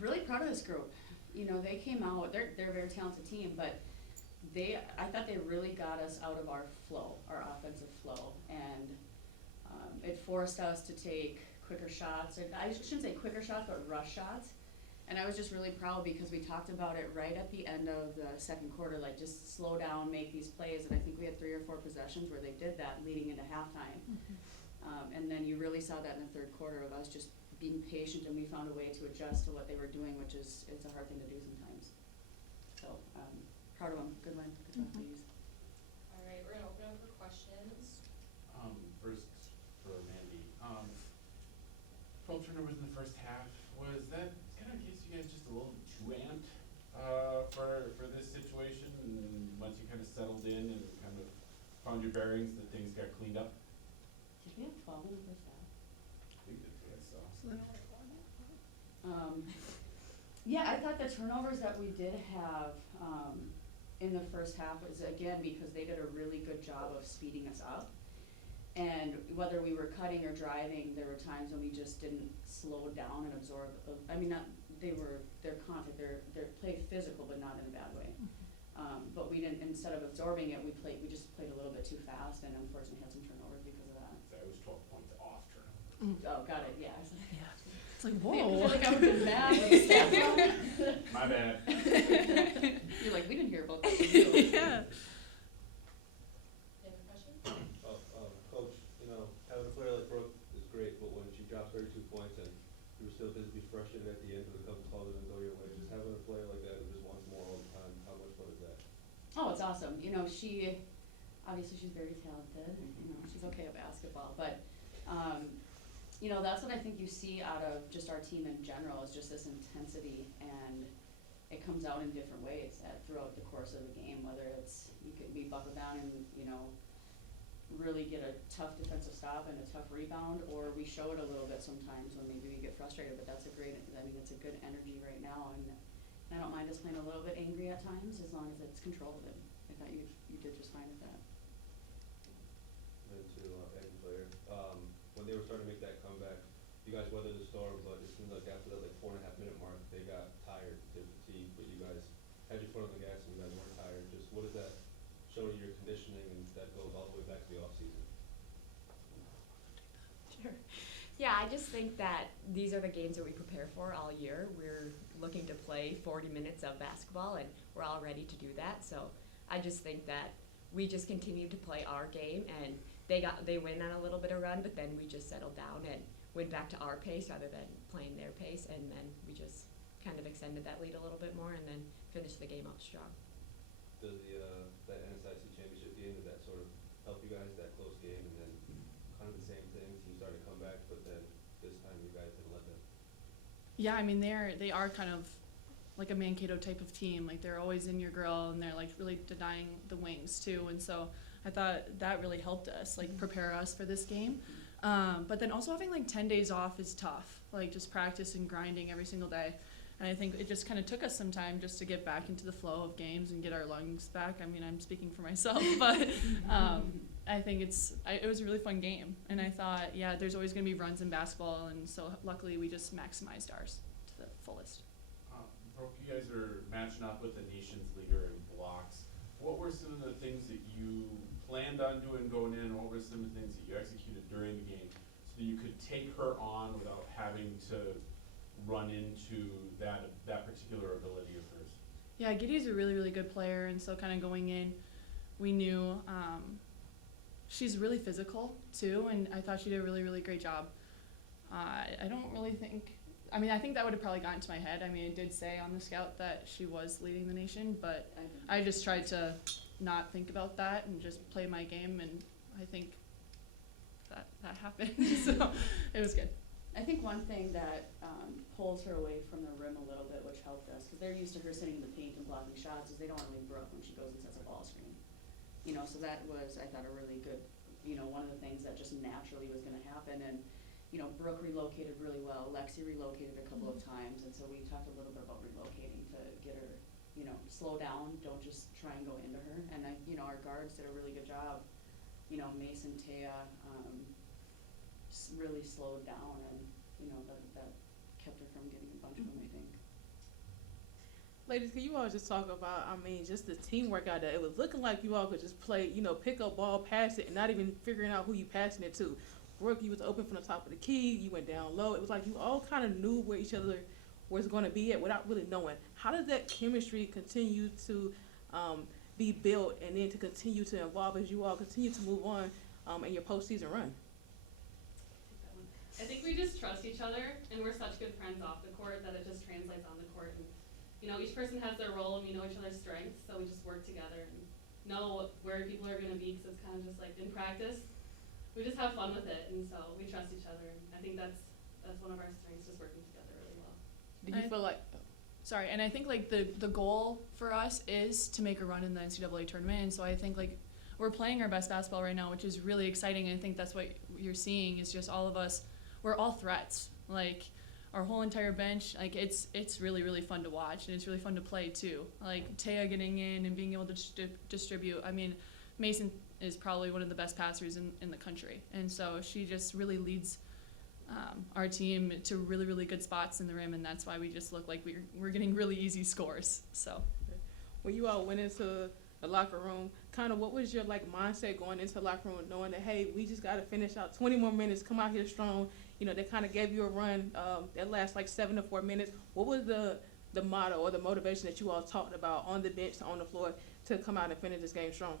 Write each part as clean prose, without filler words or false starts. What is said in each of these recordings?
really proud of this group. You know, they came out, they're a very talented team, but I thought they really got us out of our flow, our offensive flow, and it forced us to take quicker shots, and I shouldn't say quicker shots, but rush shots. And I was just really proud because we talked about it right at the end of the second quarter, like just slow down, make these plays, and I think we had 3 or 4 possessions where they did that leading into halftime. And then you really saw that in the third quarter of us just being patient, and we found a way to adjust to what they were doing, which is, it's a hard thing to do sometimes. So, proud of them, good win, good job, ladies. All right, we're gonna open up for questions. First for Mandy. 12 turnovers in the first half. Was that kind of in case you guys just a little too amped for this situation, and once you kind of settled in and kind of found your bearings, that things got cleaned up? Did we have 12 in the first half? I think that's what I saw. Yeah, I thought the turnovers that we did have in the first half was, again, because they did a really good job of speeding us up. And whether we were cutting or driving, there were times when we just didn't slow down and absorb. I mean, they're contact, they're played physical, but not in a bad way. But we didn't, instead of absorbing it, we just played a little bit too fast, and unfortunately had some turnovers because of that. So it was 12 points off turnovers. Oh, got it, yeah. It's like, I feel whoa. like I would've been mad with the staff. My bad. You're like, we didn't hear about that from you. Yeah. You have a question? Coach, you know, having a player like Brooke is great, but when she drops 32 points and you were still visibly frustrated at the end with a couple calls that didn't go your way, just having a player like that who just wants more all the time, how much fun is that? Oh, it's awesome. You know, obviously she's very talented. You know, she's okay at basketball, but you know, that's what I think you see out of just our team in general, is just this intensity, and it comes out in different ways throughout the course of the game, whether it's we buckle down and, you know, really get a tough defensive stop and a tough rebound, or we show it a little bit sometimes when maybe we get frustrated, but that's it's a good energy right now, and I don't mind us playing a little bit angry at times as long as it's controlled, and I thought you did just fine with that. And to any player, when they were starting to make that comeback, you guys weathered the storm, but it seemed like after that 4.5 minute mark, they got tired, they fatigued, but you guys had your foot on the gas and you guys weren't tired. Just what does that show to your conditioning, and that goes all the way back to the off season? Sure. Yeah, I just think that these are the games that we prepare for all year. We're looking to play 40 minutes of basketball, and we're all ready to do that. So I just think that we just continue to play our game, and they win on a little bit of run, but then we just settled down and went back to our pace rather than playing their pace, and then we just kind of extended that lead a little bit more and then finished the game out strong. Does that NCAA championship game, did that sort of help you guys, that close game, and then kind of the same thing, team started to come back, but then this time you guys didn't let them? Yeah, I mean, they are kind of like a Mankato type of team. Like, they're always in your grill, and they're like really denying the wings too. And so I thought that really helped us, like, prepare us for this game. But then also having like 10 days off is tough, like just practice and grinding every single day. And I think it just kind of took us some time just to get back into the flow of games and get our lungs back. I mean, I'm speaking for myself, but I think it was a really fun game. And I thought, yeah, there's always going to be runs in basketball, and so luckily we just maximized ours to the fullest. Brooke, you guys are matching up with the nation's leader in blocks. What were some of the things that you planned on doing going in? What were some of the things that you executed during the game so that you could take her on without having to run into that particular ability of hers? Yeah, Giddy's a really, really good player, and so kind of going in, we knew she's really physical too, and I thought she did a really, really great job. I don't really think, I think that would have probably gotten to my head. I mean, it did say on the scout that she was leading the nation, but I just tried to not think about that and just play my game, and I think that happened, so it was good. I think one thing that pulls her away from the rim a little bit, which helped us, because they're used to her sitting in the paint and blocking shots, is they don't want to leave Brooke when she goes and sets a ball screen. You know, so that was, I thought, a really good, you know, one of the things that just naturally was going to happen. And, you know, Brooke relocated really well. Lexi relocated a couple of times, and so we talked a little bit about relocating to get her, you know, slow down. Don't just try and go into her. And you know, our guards did a really good job. You know, Mason, Taya, really slowed down, and you know that kept her from getting a bunch of them, I think. Ladies, can you all just talk about, I mean, just the teamwork out there? It was looking like you all could just play, you know, pick up ball, pass it, and not even figuring out who you passing it to. Brooke, you was open from the top of the key, you went down low. It was like you all kind of knew where each other was going to be at without really knowing. How does that chemistry continue to be built and then to continue to evolve as you all continue to move on in your postseason run? I think we just trust each other, and we're such good friends off the court that it just translates on the court. And, you know, each person has their role, and we know each other's strengths, so we just work together and know where people are going to be, because it's kind of just like in practice. We just have fun with it, and so we trust each other, and I think that's one of our strengths, just working together really well. Do you feel like... Sorry, and I think like the goal for us is to make a run in the NCAA tournament, and so I think like we're playing our best basketball right now, which is really exciting, and I think that's what you're seeing is just all of us, we're all threats. Like our whole entire bench, like it's really, really fun to watch, and it's really fun to play too. Like Taya getting in and being able to distribute. I mean, Mason is probably one of the best passers in the country, and so she just really leads our team to really, really good spots in the rim, and that's why we just look like we're getting really easy scores. So when you all went into the locker room, kind of what was your like mindset going into the locker room, knowing that, hey, we just got to finish out 20 more minutes, come out here strong? You know, they kind of gave you a run that lasts like 7 to 4 minutes. What was the motto or the motivation that you all talked about on the bench, on the floor, to come out and finish this game strong?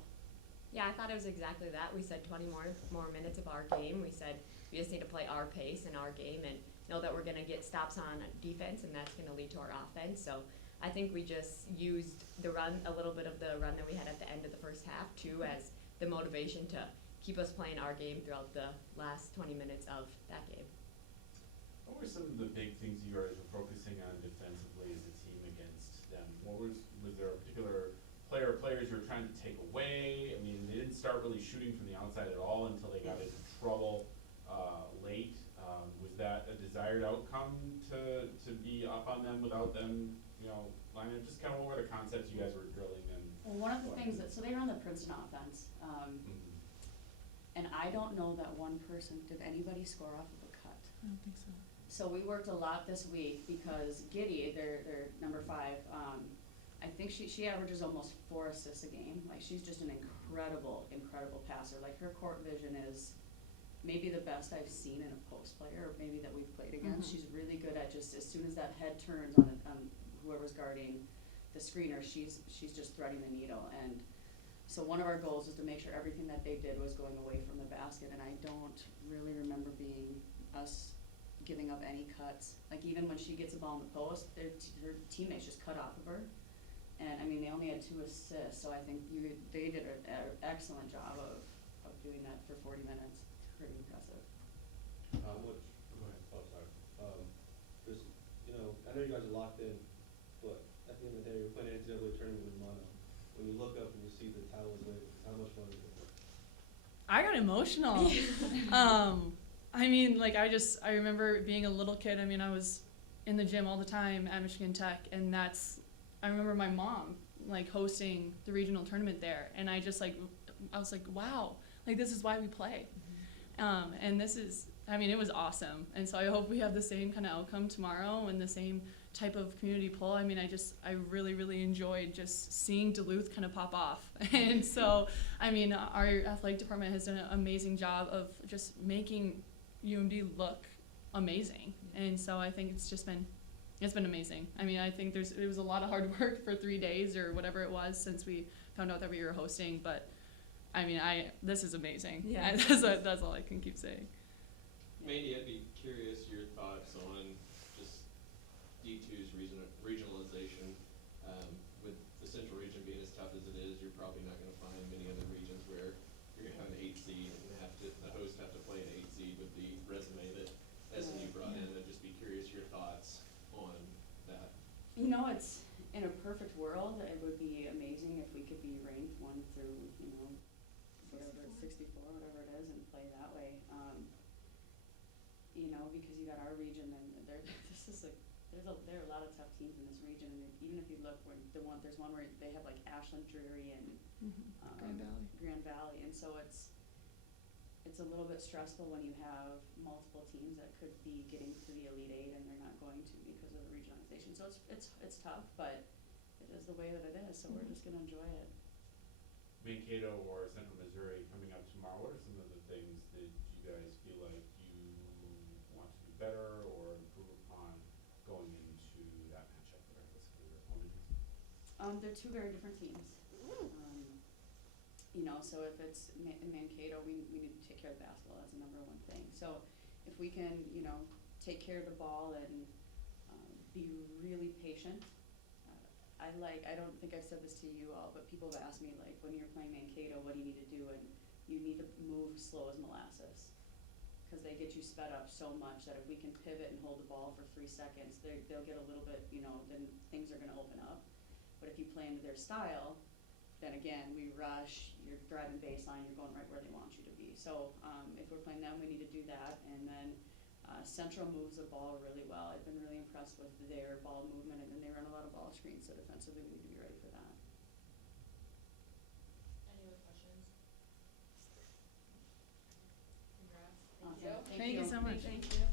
Yeah, I thought it was exactly that. We said 20 more minutes of our game. We said we just need to play our pace in our game and know that we're going to get stops on defense, and that's going to lead to our offense. So I think we just used the run, a little bit of the run that we had at the end of the first half, too, as the motivation to keep us playing our game throughout the last 20 minutes of that game. What were some of the big things you guys were focusing on defensively as a team against them? Was there a particular player or players you were trying to take away? I mean, they didn't start really shooting from the outside at all until they got into trouble late. Was that a desired outcome to be up on them without them, you know, lining up? Just kind of what were the concepts you guys were drilling in? Well, one of the things so they run the Princeton offense, and I don't know that one person, did anybody score off of a cut? I don't think so. So we worked a lot this week because Giddy, their number 5, I think she averages almost 4 assists a game. Like, she's just an incredible passer. Like, her court vision is maybe the best I've seen in a post player, or maybe that we've played against. She's really good at just as soon as that head turns on whoever's guarding the screener, she's just threading the needle. And so one of our goals was to make sure everything that they did was going away from the basket, and I don't really remember us giving up any cuts. Like, even when she gets a ball in the post, her teammates just cut off of her. And I mean, they only had 2 assists, so I think they did an excellent job of doing that for 40 minutes. It's pretty impressive. How much? Go ahead. Oh, sorry. Just, you know, I know you guys are locked in, but at the end of the day, you're playing an NCAA tournament with mono. When you look up and you see the towels waving, how much fun is it? I got emotional. I mean, like, I remember being a little kid. I mean, I was in the gym all the time at Michigan Tech, and I remember my mom, like, hosting the regional tournament there, and I was like, wow, like, this is why we play. And it was awesome. And so I hope we have the same kind of outcome tomorrow and the same type of community pull. I mean, I really, really enjoyed just seeing Duluth kind of pop off. And so, I mean, our athletic department has done an amazing job of just making UMD look amazing. And so I think it's been amazing. I mean, I think it was a lot of hard work for 3 days or whatever it was since we found out that we were hosting, but I mean, this is amazing. Yeah. That's all I can keep saying. Mandy, I'd be curious your thoughts on just D2's regionalization. With the Central region being as tough as it is, you're probably not going to find many other regions where you're going to have an 8 seed and the host have to play an 8 seed with the resume that SMU brought in. I'd just be curious your thoughts on that. You know, it's in a perfect world, it would be amazing if we could be ranked 1 through, you know, whatever, 64, whatever it is, and play that way. You know, because you got our region, and there are a lot of tough teams in this region. And even if you look, there's one where they have like Ashland, Drury, and Grand Valley, and so it's a little bit stressful when you have multiple teams that could be getting to the Elite 8 and they're not going to because of the regionalization. So it's tough, but is the way that it is, so we're just gonna enjoy it. Mankato or Central Missouri coming up tomorrow, what are some of the things that you guys feel like you want to do better or improve upon going into that matchup, regardless of who your opponent is? They're two very different teams. You know, so if it's in Mankato, we need to take care of the basketball, that's the number one thing. So if we can, you know, take care of the ball and be really patient. I don't think I've said this to you all, but people have asked me, like, when you're playing Mankato, what do you need to do? And you need to move slow as molasses. Because they get you sped up so much that if we can pivot and hold the ball for 3 seconds, they'll get a little bit, you know, then things are going to open up. But if you play into their style, then again, we rush, you're driving baseline, you're going right where they want you to be. So if we're playing them, we need to do that. And then Central moves the ball really well. I've been really impressed with their ball movement, and then they run a lot of ball screens, so defensively we need to be ready for that. Any other questions? Congrats. Awesome. Thank you so much. Thank you.